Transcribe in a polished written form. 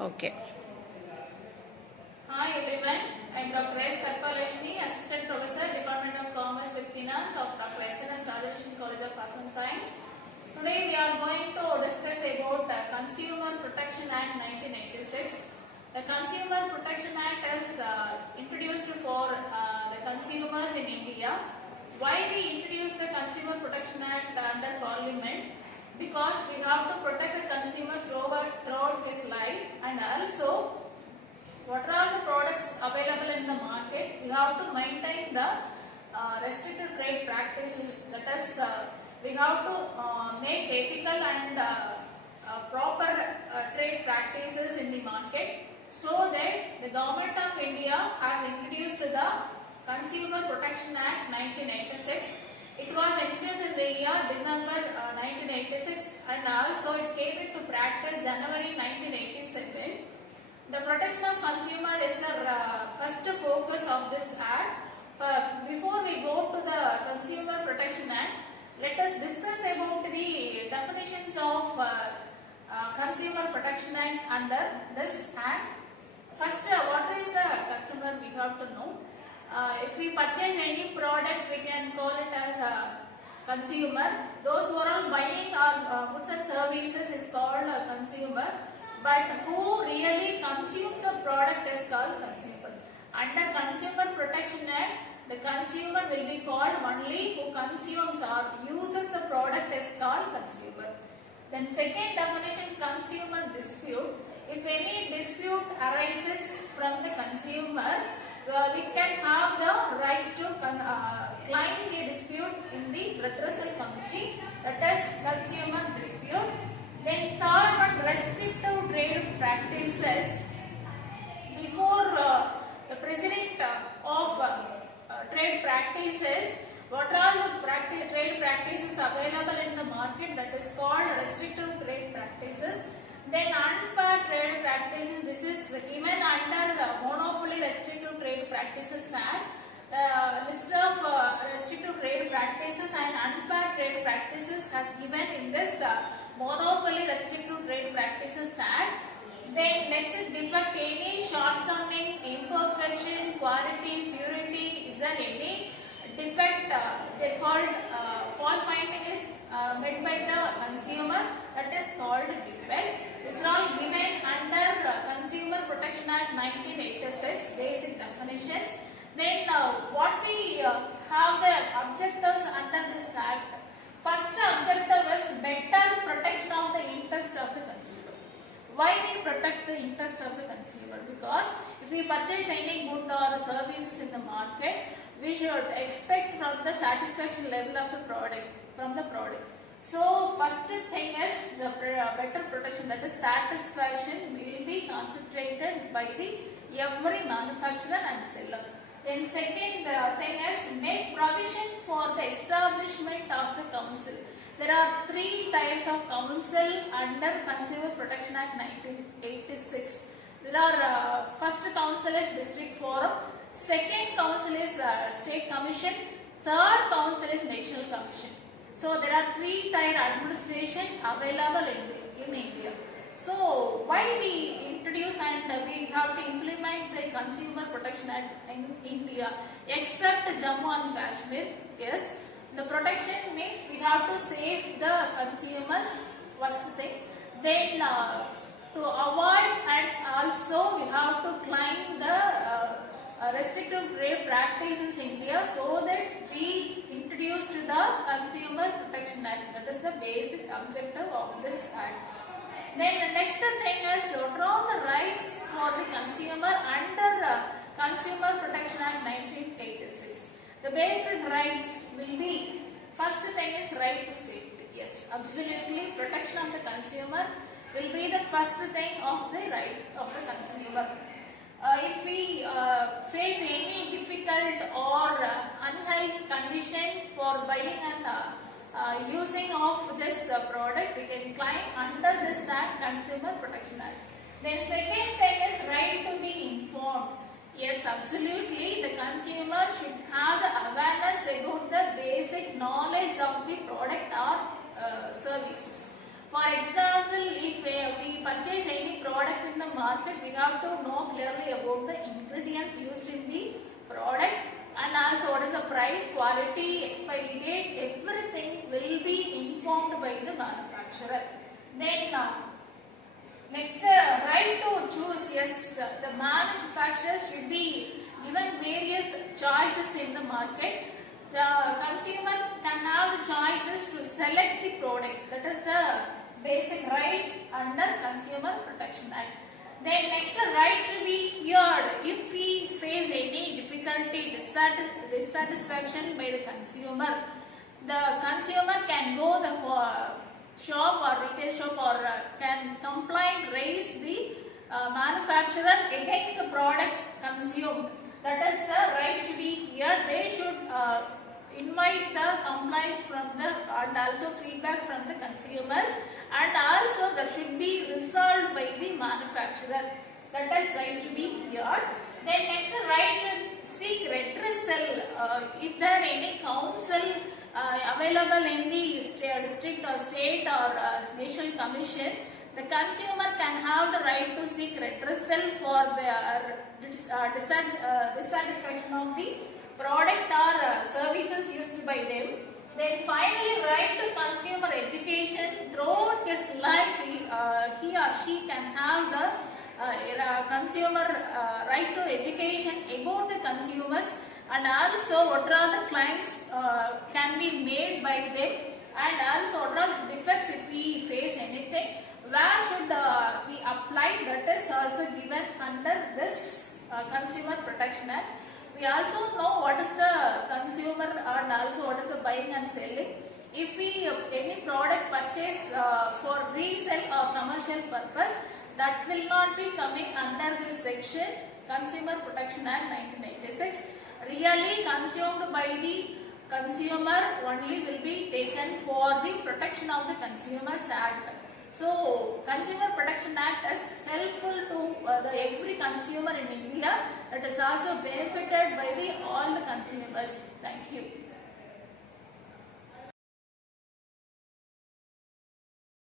Okay. Hi everyone, I am Dr. S. Karpalashmi, Assistant Professor, Department of Commerce with Finance of Dr. SNS College of Arts and Science. Today we are going to discuss about Consumer Protection Act 1986. The Consumer Protection Act is introduced for the consumers in India. Why we introduced the Consumer Protection Act under Parliament? Because we have to protect the consumers throughout his life, and also what are all the products available in the market, we have to maintain the restricted trade practices. That is, we have to make ethical and proper trade practices in the market, so that the Government of India has introduced the Consumer Protection Act 1986. It was introduced in the year December 1986, and also it came into practice January 1987. The protection of consumer is the first focus of this act. Before we go to the Consumer Protection Act, let us discuss about the definitions of Consumer Protection Act under this act. First, what is the customer? We have to know. If we purchase any product, we can call it as a consumer. Those who are all buying our goods and services is called a consumer. But who really consumes a product is called consumer. Under Consumer Protection Act, the consumer will be called only who consumes or uses the product is called consumer. Then second definition, consumer dispute. If any dispute arises from the consumer, we can have the right to claim the dispute in the redressal committee. That is consumer dispute. Then third one, restrictive trade practices. Before the president of trade practices, what are the trade practices available in the market? That is called restrictive trade practices. Then unfair trade practices. This is given under the Monopoly Restrictive Trade Practices Act. List of restrictive trade practices and unfair trade practices has given in this Monopoly Restrictive Trade Practices Act. Then next is defect, any shortcoming, imperfection, quality, purity. Is there any defect, fault finding is made by the consumer? That is called defect. These are all given under Consumer Protection Act 1986 basic definitions. Then what we have the objectives under this act. First objective is better protection of the interest of the consumer. Why we protect the interest of the consumer? Because if we purchase any good or services in the market, we should expect from the satisfaction level of the product, from the product. So first thing is the better protection, that is satisfaction will be concentrated by the every manufacturer and seller. Then second thing is make provision for the establishment of the council. There are three types of council under Consumer Protection Act 1986. There are first council is district forum, second council is state commission, third council is national commission. So there are three-tier administration available in India. So why we introduce and we have to implement the Consumer Protection Act in India, except Jammu and Kashmir? Yes, the protection means we have to save the consumers, first thing. Then to avoid, and also we have to claim the restrictive trade practices in India, so that we introduced the Consumer Protection Act. That is the basic objective of this act. Then the next thing is what are the rights for the consumer under Consumer Protection Act 1986. The basic rights will be, first thing is right to safety. Yes, absolutely, protection of the consumer will be the first thing of the right of the consumer. If we face any difficult or unhealthy condition for buying and using of this product, we can claim under this act, Consumer Protection Act. Then second thing is right to be informed. Yes, absolutely, the consumer should have the awareness about the basic knowledge of the product or services. For example, if we purchase any product in the market, we have to know clearly about the ingredients used in the product, and also what is the price, quality, expiry date, everything will be informed by the manufacturer. Then next, right to choose. Yes, the manufacturer should be given various choices in the market. The consumer can have the choices to select the product. That is the basic right under Consumer Protection Act. Then next, the right to be heard if we face any difficulty, dissatisfaction by the consumer. The consumer can go the shop or retail shop or can complain, raise the manufacturer against the product consumed. That is the right to be here. They should invite the complaints from the and also feedback from the consumers, and also that should be resolved by the manufacturer. That is right to be here. Then next, right to seek redressal. If there are any counsel available in the district or state or national commission, the consumer can have the right to seek redressal for the dissatisfaction of the product or services used by them. Then finally, right to consumer education. Throughout his life, he or she can have the consumer right to education about the consumers, and also what are the claims can be made by them, and also what are the defects if we face anything, where should we apply, that is also given under this Consumer Protection Act. We also know what is the consumer and also what is the buying and selling. If we any product purchase for resale or commercial purpose, that will not be coming under this section, Consumer Protection Act 1996. Really consumed by the consumer only will be taken for the protection of the Consumers Act. So, Consumer Protection Act is helpful to every consumer in India. That is also benefited by all the consumers. Thank you.